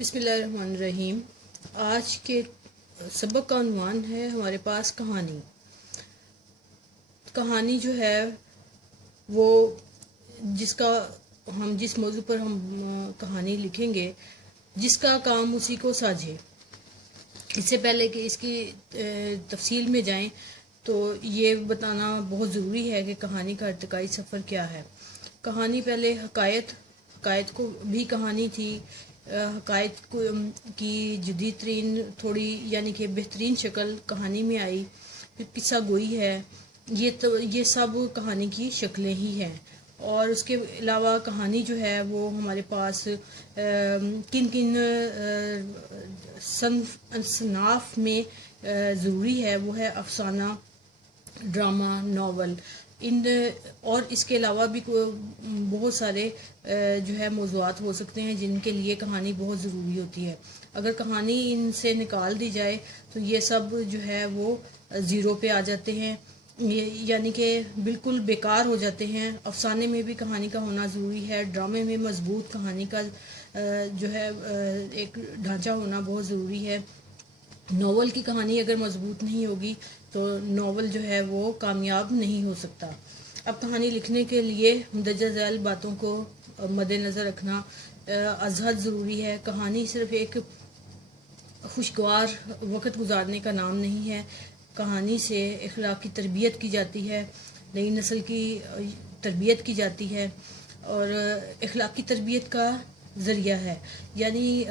बिस्मिल्लाहिर्रहमानिर्रहीम। आज के सबक का उन्वान है हमारे पास कहानी। कहानी जो है वो जिस मौजू पर हम कहानी लिखेंगे, जिसका काम उसी को साझे। इससे पहले कि इसकी तफसील में जाएं तो ये बताना बहुत ज़रूरी है कि कहानी का इर्तिकाई सफ़र क्या है। कहानी पहले हकायत को भी कहानी थी। हकायत की जदीद तरीन थोड़ी यानी कि बेहतरीन शक्ल कहानी में आई। फिर किस्सा गोई है। ये सब कहानी की शक्लें ही हैं। और उसके अलावा कहानी जो है वो हमारे पास किन किन सनाफ में ज़रूरी है, वो है अफसाना, ड्रामा, नावल। और इसके अलावा भी बहुत सारे जो है मौज़ूआत हो सकते हैं जिनके लिए कहानी बहुत ज़रूरी होती है। अगर कहानी इनसे निकाल दी जाए तो ये सब जो है वो ज़ीरो पे आ जाते हैं, यानी कि बिल्कुल बेकार हो जाते हैं। अफसाने में भी कहानी का होना ज़रूरी है। ड्रामे में मजबूत कहानी का जो है एक ढांचा होना बहुत ज़रूरी है। नावल की कहानी अगर मजबूत नहीं होगी तो नावल जो है वो कामयाब नहीं हो सकता। अब कहानी लिखने के लिए मुंदरजा झैल बातों को मद्देनज़र रखना अज़हद ज़रूरी है। कहानी सिर्फ एक खुशगवार वक़्त गुजारने का नाम नहीं है। कहानी से अखलाक की तरबियत की जाती है, नई नस्ल की तरबियत की जाती है और अखलाक की तरबियत का ज़रिया है। यानी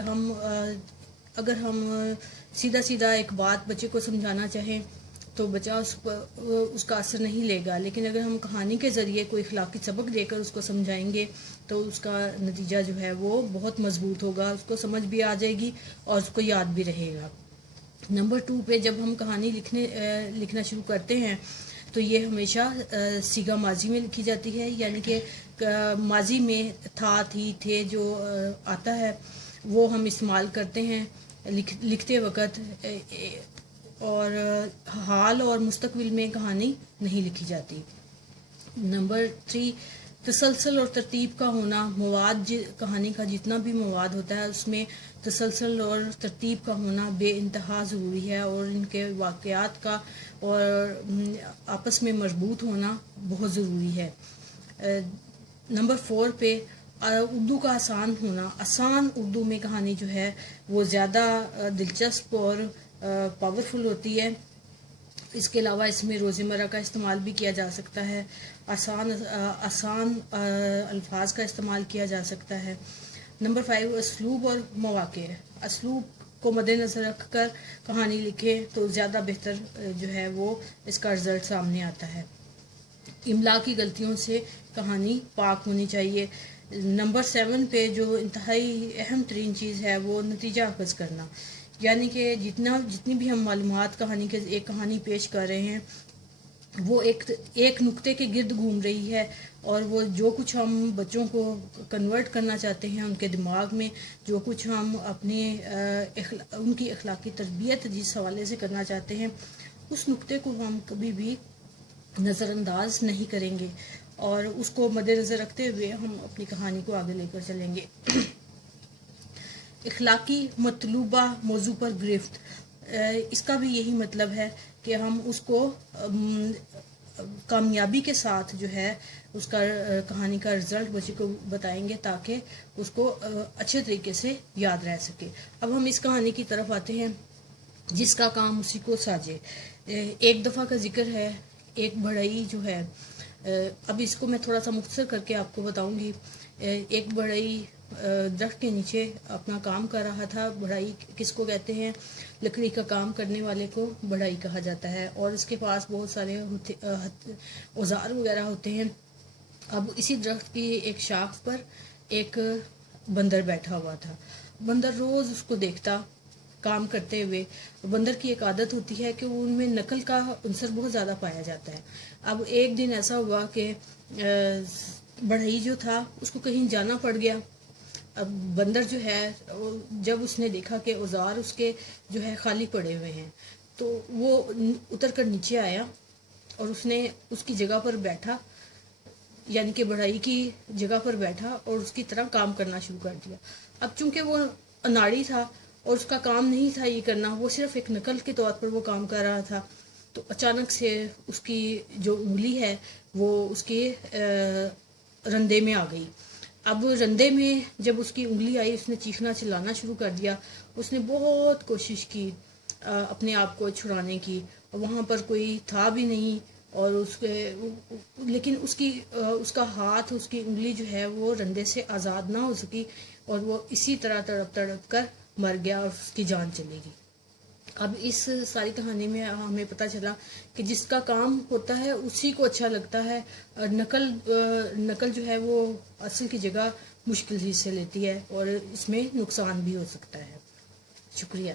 अगर हम सीधा सीधा एक बात बच्चे को समझाना चाहें तो बच्चा उसका असर नहीं लेगा, लेकिन अगर हम कहानी के ज़रिए कोई अखलाकी सबक देकर उसको समझाएंगे तो उसका नतीजा जो है वो बहुत मजबूत होगा, उसको समझ भी आ जाएगी और उसको याद भी रहेगा। नंबर 2 पे जब हम कहानी लिखना शुरू करते हैं तो ये हमेशा सीगा माजी में लिखी जाती है, यानी कि माजी में था, थी, थे जो आता है वो हम इस्तेमाल करते हैं लिखते वक़्त। और हाल और मुस्तकबिल में कहानी नहीं लिखी जाती। नंबर 3, तसलसल और तरतीब का होना। कहानी का जितना भी मवाद होता है उसमें तसलसल और तरतीब का होना बेइंतहा ज़रूरी है और इनके वाक़यात का और आपस में मजबूत होना बहुत ज़रूरी है। नंबर 4 पे उर्दू का आसान होना। आसान उर्दू में कहानी जो है वो ज़्यादा दिलचस्प और पावरफुल होती है। इसके अलावा इसमें रोज़मर्रा का इस्तेमाल भी किया जा सकता है। आसान अल्फाज का इस्तेमाल किया जा सकता है। नंबर 5, असलूब और मौक़े। असलूब को मद्देनज़र रख कर कहानी लिखें तो ज़्यादा बेहतर जो है वो इसका रिज़ल्ट सामने आता है। इमला की गलतियों से कहानी पाक होनी चाहिए। नंबर 7 पे जो इंतहाई अहम तरीन चीज़ है वो नतीजा अखज़ करना, यानी कि जितनी भी हम मालूमात एक कहानी पेश कर रहे हैं वो एक नुक्ते के गिर्द घूम रही है और वो जो कुछ हम बच्चों को कन्वर्ट करना चाहते हैं उनके दिमाग में, जो कुछ हम उनकी अखलाकी तरबियत जिस हवाले से करना चाहते हैं उस नुक्ते को हम कभी भी नज़रअंदाज नहीं करेंगे और उसको मद्देनज़र रखते हुए हम अपनी कहानी को आगे लेकर चलेंगे। इखलाकी मतलूबा मौजू पर गिरफ्त। इसका भी यही मतलब है कि हम उसको कामयाबी के साथ जो है उसका कहानी का रिज़ल्ट बच्चे को बताएंगे ताकि उसको अच्छे तरीके से याद रह सके। अब हम इस कहानी की तरफ आते हैं जिसका काम उसी को साजे। एक दफ़ा का जिक्र है, एक बढ़ई जो है, अब इसको मैं थोड़ा सा मुख्तसर करके आपको बताऊंगी। एक बढ़ई दरख्त के नीचे अपना काम कर रहा था। बढ़ई किसको कहते हैं? लकड़ी का काम करने वाले को बढ़ई कहा जाता है और इसके पास बहुत सारे औजार वगैरह होते हैं। अब इसी दरख्त की एक शाख पर एक बंदर बैठा हुआ था। बंदर रोज़ उसको देखता काम करते हुए। बंदर की एक आदत होती है कि उनमें नकल का अंसर बहुत ज़्यादा पाया जाता है। अब एक दिन ऐसा हुआ कि बढ़ई जो था उसको कहीं जाना पड़ गया। अब बंदर जो है जब उसने देखा कि औजार उसके जो है खाली पड़े हुए हैं तो वो उतर कर नीचे आया और उसने उसकी जगह पर बैठा, यानी कि बढ़ई की जगह पर बैठा और उसकी तरह काम करना शुरू कर दिया। अब चूंकि वो اناڑی تھا اور اس کا کام نہیں تھا یہ کرنا، وہ صرف ایک نقل کے طور پر وہ کام کر رہا تھا، تو اچانک سے اس کی جو انگلی ہے وہ اس کے رندے میں آ گئی۔ اب رندے میں جب اس کی انگلی آئی، اس نے چیخنا چلانا شروع کر دیا، اس نے بہت کوشش کی اپنے آپ کو چھڑانے کی، وہاں پر کوئی تھا بھی نہیں، اور لیکن اس کا ہاتھ، اس کی انگلی جو ہے وہ رندے سے آزاد نہ ہو سکی، اور وہ اسی طرح تڑپ تڑپ کر مر گیا اور اس کی جان چلی گئی۔ اب اس ساری کہانی میں ہمیں پتہ چلا کہ جس کا کام ہوتا ہے اسی کو اچھا لگتا ہے، نقل جو ہے وہ اصل کی جگہ مشکل ہی سے لیتی ہے، اور اس میں نقصان بھی ہو سکتا ہے۔ شکریہ۔